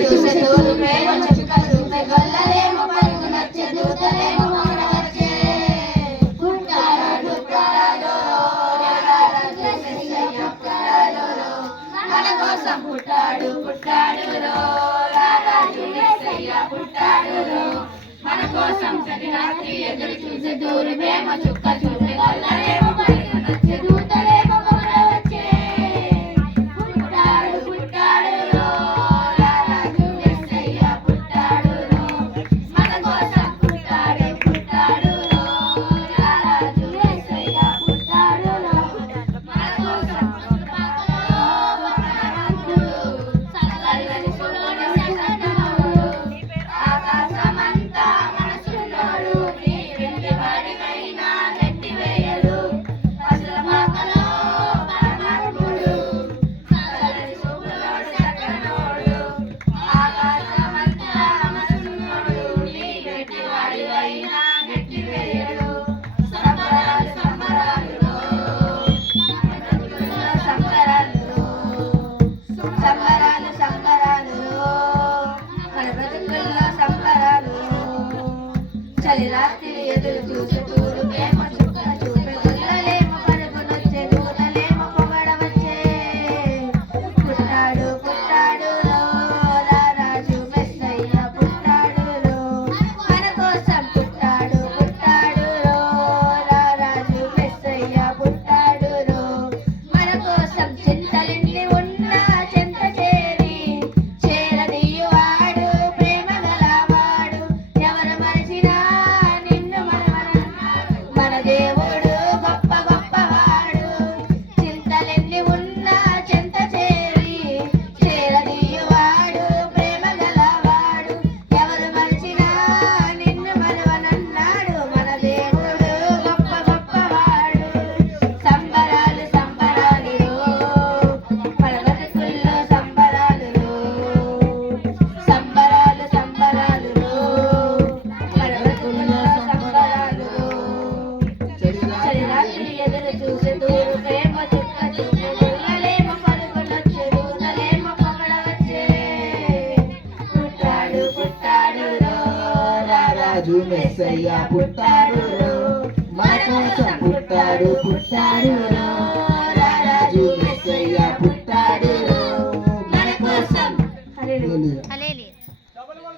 చూసే దూరమేమో చుక్క చూపే గొల్లలేమో పరుగు నచ్చే దూతలేమో వచ్చే పుట్టాడు పుట్టాడు మన కోసం పుట్టాడు పుట్టాడు రాజు యేసయ్య పుట్టాడు మన కోసం ప్రతి రాత్రి ఎదురు చూసే దూరమేమో చుక్క చూపే గొల్లలేమో పరుగు నచ్చే దూతలేమో వచ్చే పుట్టాడు పుట్టాడు రాజు యేసయ్య పుట్టాడు మన కోసం పుట్టాడు పుట్టాడు రాజు యేసయ్య పుట్టాడు మన కోసం ఆకాశమంతా మనసున్నోడు నీ వెండి వాడివైనా నెట్టివేయడు పసుల పాకలో పరమాత్ముడు చల్లని చూపులోడు చక్కనోడు ఆకాశమంతా మనసున్నోడు నీ వెండి వాడివైనా నెట్టివేయడు సంబరాలు సంబరాలులో సంబరాలులో సంబరాలు సంబరాలులో మన బ్రతుకుల్లో సంబరాలు చలి రాత్రి ఎదురు చూసే దూరమేమో చుక్క చూపే గొల్లలేమో పరుగునొచ్చే దూతలేమో పొగడవచ్చే పుట్టాడు పుట్టాడు రాజు యేసయ్య పుట్టాడు మన కోసం పుట్టాడు పుట్టాడు రాజు యేసయ్య పుట్టాడు మన కోసం చింతలిండి ఉన్న చెంత చేరి చేరదీయువాడు ప్రేమ గలవాడు ఎవరు మరచినా నిన్ను మనవనన్నాడు మన దేవుడు గొప్ప గొప్పవాడు చింతలెన్ని ఉన్న చెంత చేరి చేరదీయువాడు ప్రేమ గలవాడు ఎవరు మరచినా నిన్ను మనవనన్నాడు మన దేవుడు గొప్ప గొప్పవాడు సంబరాలు సంబరాలు మన బతుకుల్లో సంబరాలు సంబరాలు సంబరాలు మన బతుకుల్లో సంబరాలు చలి రాత్రి ఎదురు చూసే దూరమేమో చుక్క చూపే గొల్లలేమో పరుగునొచ్చే దూతలేమో పొగడవచ్చే పుట్టాడు పుట్టాడు రాజు యేసయ్య పుట్టాడు మన కోసం పుట్టాడు పుట్టాడు